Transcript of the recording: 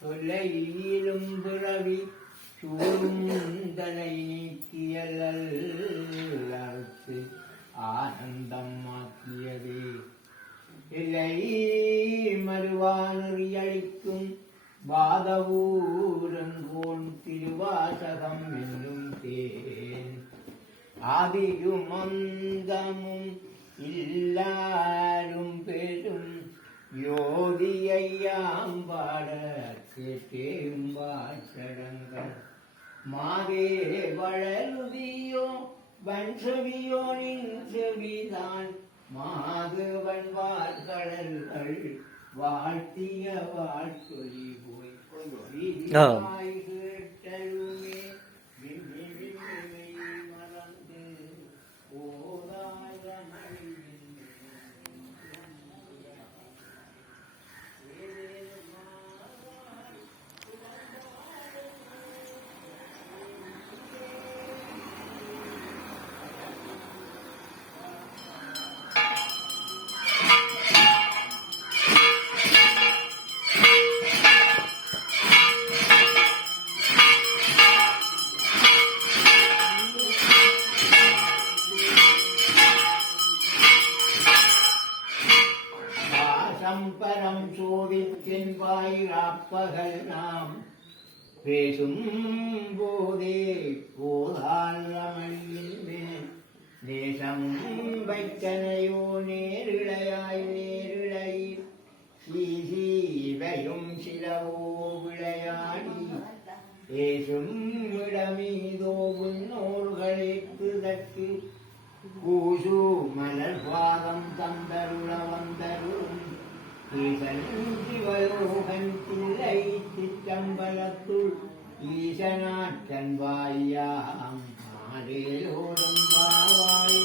தொல்லையிலும் பிறவி சூழும் தலை நீக்கியலர்த்து ஆனந்தம் ஆக்கியதே. இல்லை மறுவானறியளிக்கும் வாதவூரங்கோன் திருவாசகம் என்னும் தேன் ஆதியும் அந்தமும் இல்லாரும் பெரும் யோதியையாம் பாட கேட்டேம் வாசடங்கள் மாதே வளருதியோ வன்செவியோ நின் செவிதான் மாதுவன் வார்கடல்கள் வாழ்த்திய வாழ்த்தொலி போய் கேட்டலுமே மறந்து ஓராத பரம் சோதித்தின் வாயிராப்பகல் நாம் பேசும் போதே போதால் ரமணியின் மேல் நேசம் வைத்தனையோ நேரிழையாய் நேரிழையில் இவையும் சிலவோ விளையாடி பேசும் இடமீதோ முன்னோர்களுக்கு பூசு மலர் பாதம் தந்தருள வந்தருளும் ஈசன் தில்லை சிற்றம்பலத்துள் ஈசனாற்றன் வாயாம் மாறேலோடும் பாவாய்.